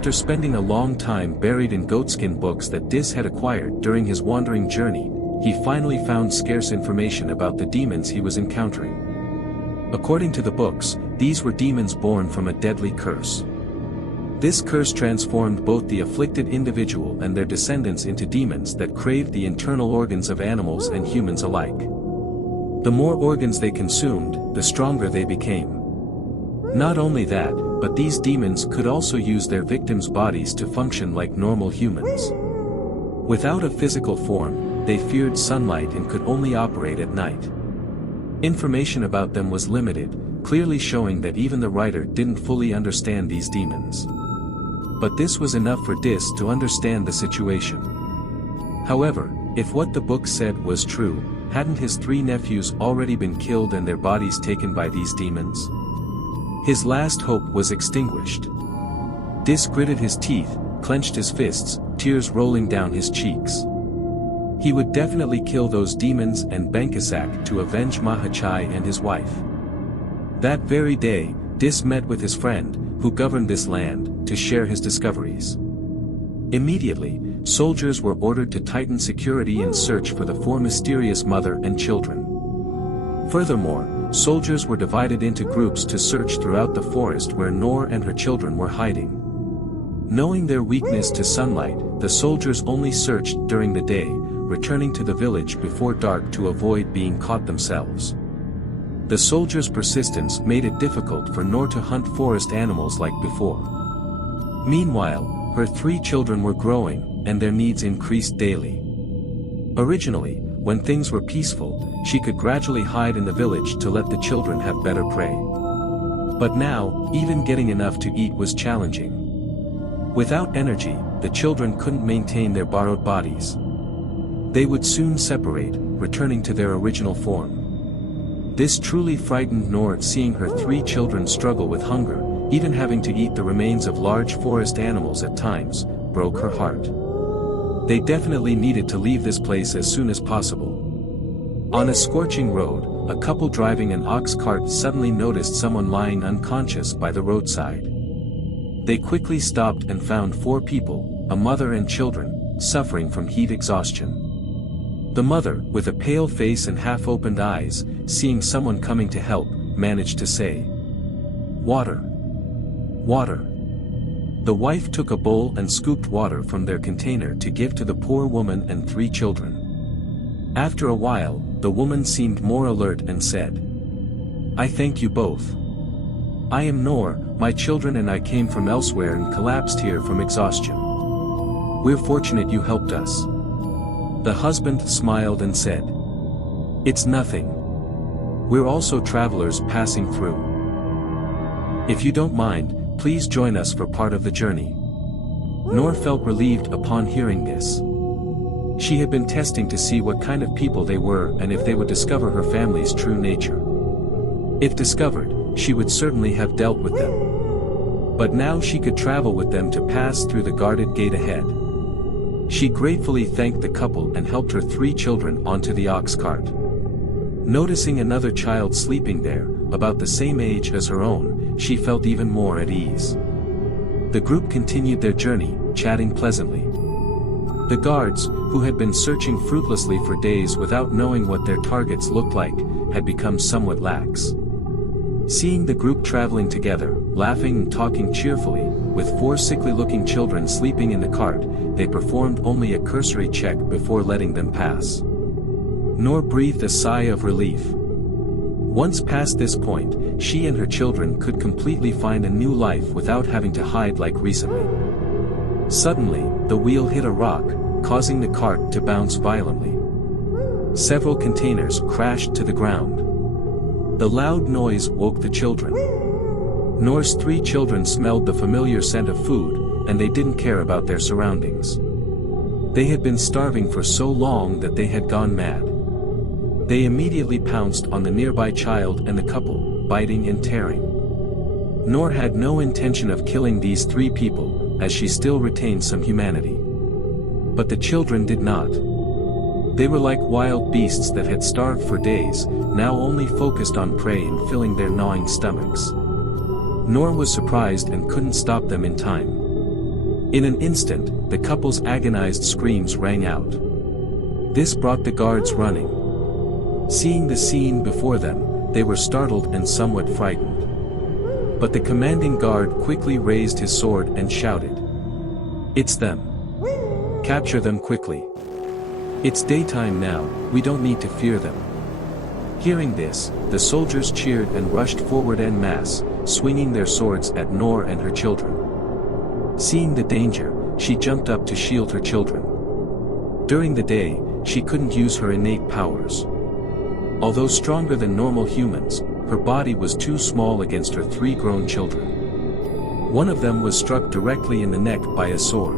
After spending a long time buried in goatskin books that Dis had acquired during his wandering journey, he finally found scarce information about the demons he was encountering. According to the books, these were demons born from a deadly curse. This curse transformed both the afflicted individual and their descendants into demons that craved the internal organs of animals and humans alike. The more organs they consumed, the stronger they became. Not only that, but these demons could also use their victims' bodies to function like normal humans. Without a physical form, they feared sunlight and could only operate at night. Information about them was limited, clearly showing that even the writer didn't fully understand these demons. But this was enough for Dis to understand the situation. However, if what the book said was true, hadn't his 3 nephews already been killed and their bodies taken by these demons? His last hope was extinguished. Dis gritted his teeth, clenched his fists, tears rolling down his cheeks. He would definitely kill those demons and Benkisak to avenge Mahachai and his wife. That very day, Dis met with his friend, who governed this land, to share his discoveries. Immediately, soldiers were ordered to tighten security and search for the 4 mysterious mother and children. Furthermore, soldiers were divided into groups to search throughout the forest where Noor and her children were hiding. Knowing their weakness to sunlight, the soldiers only searched during the day, returning to the village before dark to avoid being caught themselves. The soldiers' persistence made it difficult for Noor to hunt forest animals like before. Meanwhile, her 3 children were growing, and their needs increased daily. Originally, when things were peaceful, she could gradually hide in the village to let the children have better prey. But now, even getting enough to eat was challenging. Without energy, the children couldn't maintain their borrowed bodies. They would soon separate, returning to their original form. This truly frightened Noor, seeing her 3 children struggle with hunger, even having to eat the remains of large forest animals at times, broke her heart. They definitely needed to leave this place as soon as possible. On a scorching road, a couple driving an ox cart suddenly noticed someone lying unconscious by the roadside. They quickly stopped and found 4 people, a mother and children, suffering from heat exhaustion. The mother, with a pale face and half-opened eyes, seeing someone coming to help, managed to say, "Water. Water." The wife took a bowl and scooped water from their container to give to the poor woman and 3 children. After a while, the woman seemed more alert and said, "I thank you both. I am Noor, my children and I came from elsewhere and collapsed here from exhaustion. We're fortunate you helped us." The husband smiled and said, "It's nothing. We're also travelers passing through. If you don't mind, please join us for part of the journey." Noor felt relieved upon hearing this. She had been testing to see what kind of people they were and if they would discover her family's true nature. If discovered, she would certainly have dealt with them. But now she could travel with them to pass through the guarded gate ahead. She gratefully thanked the couple and helped her 3 children onto the ox cart. Noticing another child sleeping there, about the same age as her own, she felt even more at ease. The group continued their journey, chatting pleasantly. The guards, who had been searching fruitlessly for days without knowing what their targets looked like, had become somewhat lax. Seeing the group traveling together, laughing and talking cheerfully, with 4 sickly-looking children sleeping in the cart, they performed only a cursory check before letting them pass. Noor breathed a sigh of relief. Once past this point, she and her children could completely find a new life without having to hide like recently. Suddenly, the wheel hit a rock, causing the cart to bounce violently. Several containers crashed to the ground. The loud noise woke the children. Noor's 3 children smelled the familiar scent of food, and they didn't care about their surroundings. They had been starving for so long that they had gone mad. They immediately pounced on the nearby child and the couple, biting and tearing. Noor had no intention of killing these 3 people, as she still retained some humanity. But the children did not. They were like wild beasts that had starved for days, now only focused on prey and filling their gnawing stomachs. Noor was surprised and couldn't stop them in time. In an instant, the couple's agonized screams rang out. This brought the guards running. Seeing the scene before them, they were startled and somewhat frightened. But the commanding guard quickly raised his sword and shouted, "It's them! Capture them quickly! It's daytime now, we don't need to fear them." Hearing this, the soldiers cheered and rushed forward en masse, swinging their swords at Noor and her children. Seeing the danger, she jumped up to shield her children. During the day, she couldn't use her innate powers. Although stronger than normal humans, her body was too small against her 3 grown children. One of them was struck directly in the neck by a sword.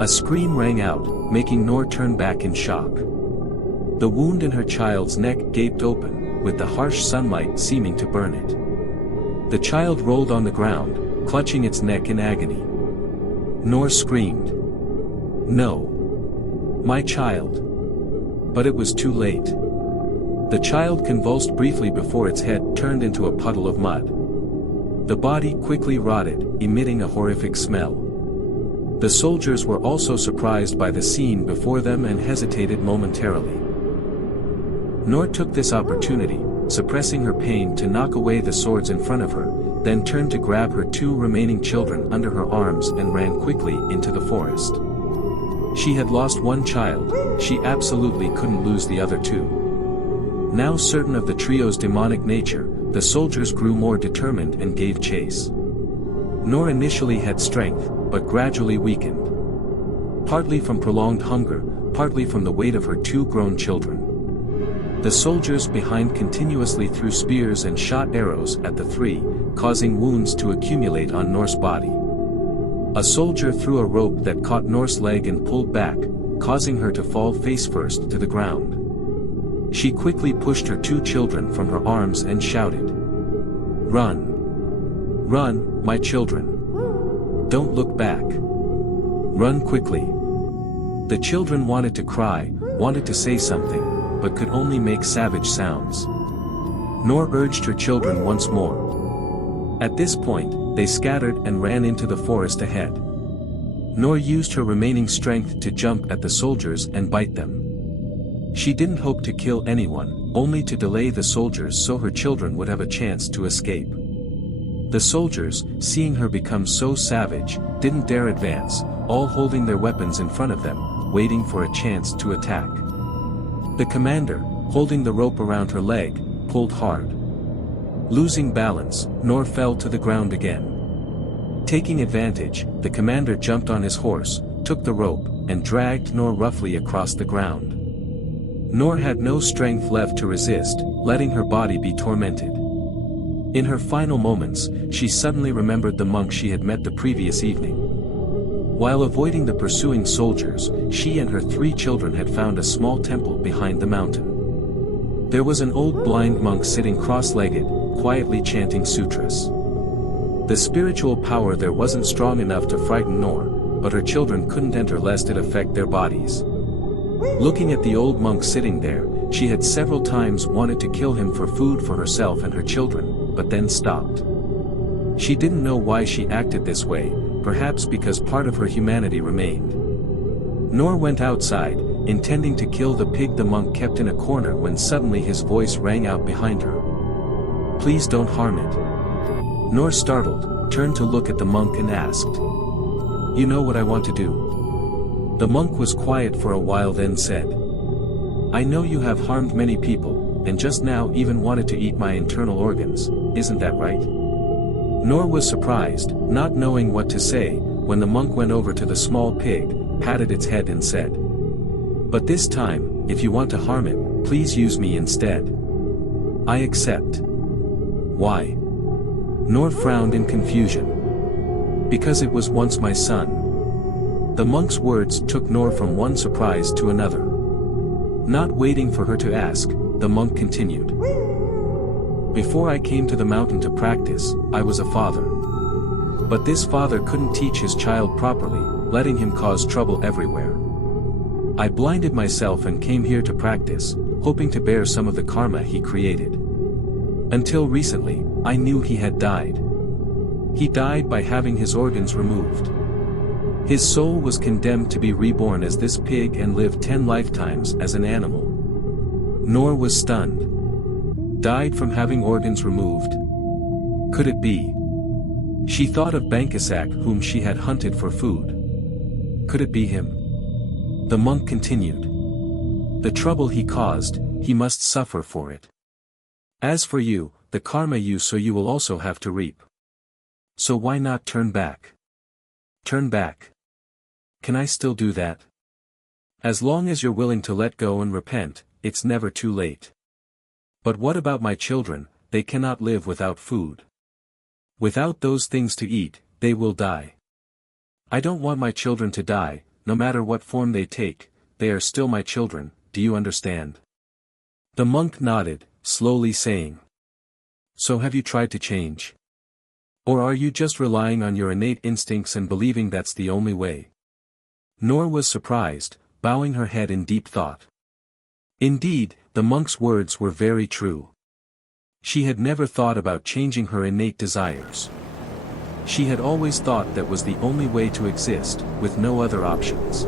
A scream rang out, making Noor turn back in shock. The wound in her child's neck gaped open, with the harsh sunlight seeming to burn it. The child rolled on the ground, clutching its neck in agony. Noor screamed, "No! My child!" But it was too late. The child convulsed briefly before its head turned into a puddle of mud. The body quickly rotted, emitting a horrific smell. The soldiers were also surprised by the scene before them and hesitated momentarily. Noor took this opportunity, suppressing her pain to knock away the swords in front of her, then turned to grab her 2 remaining children under her arms and ran quickly into the forest. She had lost 1 child, she absolutely couldn't lose the other 2. Now certain of the trio's demonic nature, the soldiers grew more determined and gave chase. Noor initially had strength, but gradually weakened. Partly from prolonged hunger, partly from the weight of her 2 grown children. The soldiers behind continuously threw spears and shot arrows at the 3, causing wounds to accumulate on Noor's body. A soldier threw a rope that caught Noor's leg and pulled back, causing her to fall face first to the ground. She quickly pushed her 2 children from her arms and shouted, "Run! Run, my children! Don't look back! Run quickly!" The children wanted to cry, wanted to say something, but could only make savage sounds. Noor urged her children once more. At this point, they scattered and ran into the forest ahead. Noor used her remaining strength to jump at the soldiers and bite them. She didn't hope to kill anyone, only to delay the soldiers so her children would have a chance to escape. The soldiers, seeing her become so savage, didn't dare advance, all holding their weapons in front of them, waiting for a chance to attack. The commander, holding the rope around her leg, pulled hard. Losing balance, Noor fell to the ground again. Taking advantage, the commander jumped on his horse, took the rope, and dragged Noor roughly across the ground. Noor had no strength left to resist, letting her body be tormented. In her final moments, she suddenly remembered the monk she had met the previous evening. While avoiding the pursuing soldiers, she and her 3 children had found a small temple behind the mountain. There was an old blind monk sitting cross-legged, quietly chanting sutras. The spiritual power there wasn't strong enough to frighten Noor, but her children couldn't enter lest it affect their bodies. Looking at the old monk sitting there, she had several times wanted to kill him for food for herself and her children, but then stopped. She didn't know why she acted this way, perhaps because part of her humanity remained. Noor went outside, intending to kill the pig the monk kept in a corner when suddenly his voice rang out behind her. "Please don't harm it." Noor, startled, turned to look at the monk and asked, "You know what I want to do?" The monk was quiet for a while then said, "I know you have harmed many people, and just now even wanted to eat my internal organs, isn't that right?" Noor was surprised, not knowing what to say, when the monk went over to the small pig, patted its head and said, "But this time, if you want to harm it, please use me instead. I accept." "Why?" Noor frowned in confusion. "Because it was once my son." The monk's words took Noor from one surprise to another. Not waiting for her to ask, the monk continued. "Before I came to the mountain to practice, I was a father. But this father couldn't teach his child properly, letting him cause trouble everywhere. I blinded myself and came here to practice, hoping to bear some of the karma he created. Until recently, I knew he had died. He died by having his organs removed. His soul was condemned to be reborn as this pig and live 10 lifetimes as an animal. Noor was stunned. Died from having organs removed? Could it be? She thought of Bankasak whom she had hunted for food. Could it be him? The monk continued. The trouble he caused, he must suffer for it. As for you, the karma you sow you will also have to reap. So why not turn back? Turn back. Can I still do that? As long as you're willing to let go and repent, it's never too late. But what about my children? They cannot live without food. Without those things to eat, they will die. I don't want my children to die, no matter what form they take, they are still my children, do you understand? The monk nodded, slowly saying. So have you tried to change? Or are you just relying on your innate instincts and believing that's the only way? Noor was surprised, bowing her head in deep thought. Indeed, the monk's words were very true. She had never thought about changing her innate desires. She had always thought that was the only way to exist, with no other options.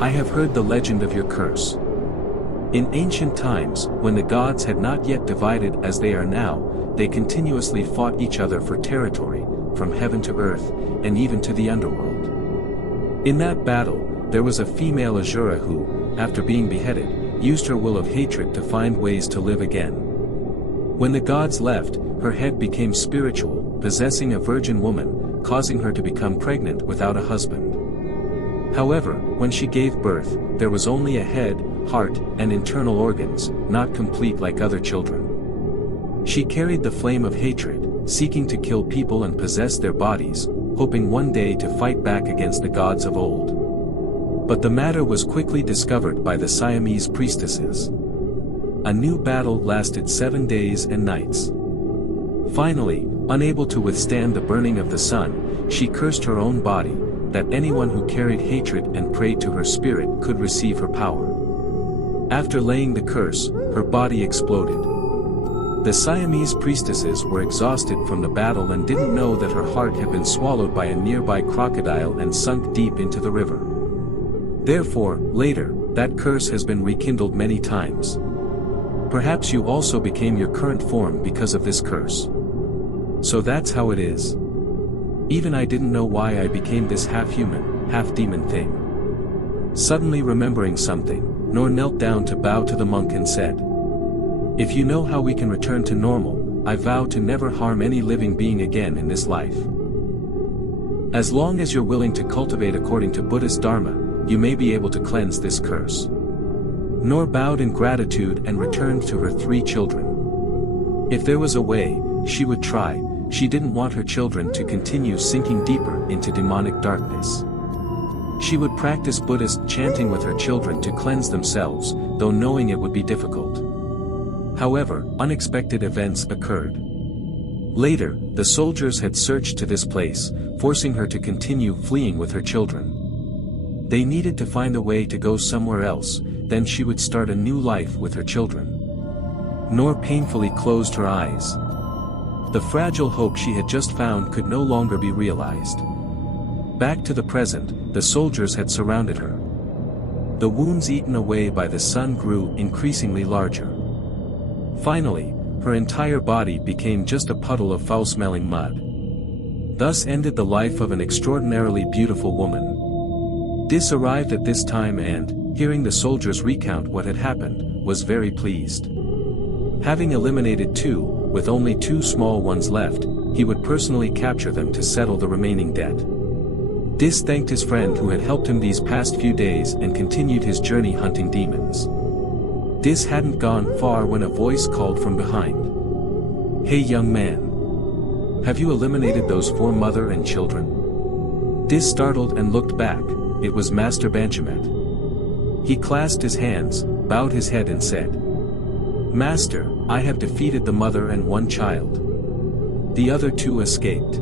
I have heard the legend of your curse. In ancient times, when the gods had not yet divided as they are now, they continuously fought each other for territory, from heaven to earth, and even to the underworld. In that battle, there was a female Asura who, after being beheaded, used her will of hatred to find ways to live again. When the gods left, her head became spiritual, possessing a virgin woman, causing her to become pregnant without a husband. However, when she gave birth, there was only a head, heart, and internal organs, not complete like other children. She carried the flame of hatred, seeking to kill people and possess their bodies, hoping one day to fight back against the gods of old. But the matter was quickly discovered by the Siamese priestesses. A new battle lasted 7 days and nights. Finally, unable to withstand the burning of the sun, she cursed her own body, that anyone who carried hatred and prayed to her spirit could receive her power. After laying the curse, her body exploded. The Siamese priestesses were exhausted from the battle and didn't know that her heart had been swallowed by a nearby crocodile and sunk deep into the river. Therefore, later, that curse has been rekindled many times. Perhaps you also became your current form because of this curse. So that's how it is. Even I didn't know why I became this half-human, half-demon thing. Suddenly remembering something, Noor knelt down to bow to the monk and said, If you know how we can return to normal, I vow to never harm any living being again in this life. As long as you're willing to cultivate according to Buddhist Dharma, you may be able to cleanse this curse. Noor bowed in gratitude and returned to her 3 children. If there was a way, she would try. She didn't want her children to continue sinking deeper into demonic darkness. She would practice Buddhist chanting with her children to cleanse themselves, though knowing it would be difficult. However, unexpected events occurred. Later, the soldiers had searched to this place, forcing her to continue fleeing with her children. They needed to find a way to go somewhere else, then she would start a new life with her children. Noor painfully closed her eyes. The fragile hope she had just found could no longer be realized. Back to the present, the soldiers had surrounded her. The wounds eaten away by the sun grew increasingly larger. Finally, her entire body became just a puddle of foul-smelling mud. Thus ended the life of an extraordinarily beautiful woman. Dis arrived at this time and, hearing the soldiers recount what had happened, was very pleased. Having eliminated 2, with only 2 small ones left, he would personally capture them to settle the remaining debt. Dis thanked his friend who had helped him these past few days and continued his journey hunting demons. Dis hadn't gone far when a voice called from behind. Hey young man! Have you eliminated those 4 mother and children? Dis startled and looked back. It was Master Banchamet. He clasped his hands, bowed his head and said, Master, I have defeated the mother and 1 child. The other 2 escaped.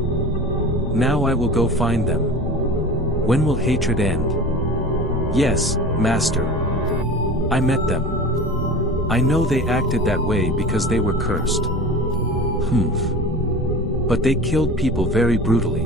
Now I will go find them. When will hatred end? Yes, Master. I met them. I know they acted that way because they were cursed. But they killed people very brutally.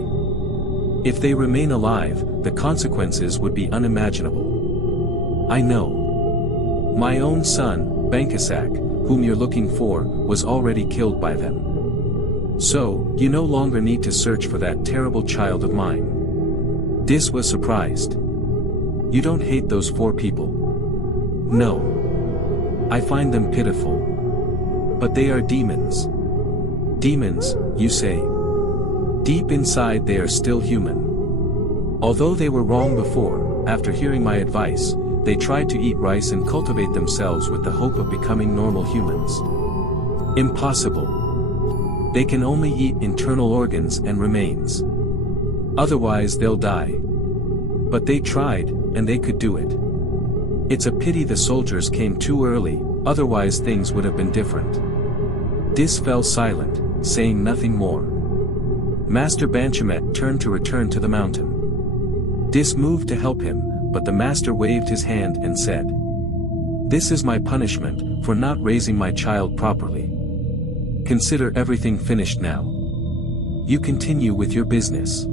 If they remain alive, the consequences would be unimaginable. I know. My own son, Vengeful, whom you're looking for, was already killed by them. So, you no longer need to search for that terrible child of mine. Dis was surprised. You don't hate those 4 people? No. I find them pitiful. But they are demons. Demons, you say? Deep inside they are still human. Although they were wrong before, after hearing my advice, they tried to eat rice and cultivate themselves with the hope of becoming normal humans. Impossible. They can only eat internal organs and remains. Otherwise they'll die. But they tried, and they could do it. It's a pity the soldiers came too early, otherwise things would have been different. Dis fell silent, saying nothing more. Master Banchamet turned to return to the mountain. Dis moved to help him, but the master waved his hand and said, "This is my punishment, for not raising my child properly. Consider everything finished now. You continue with your business."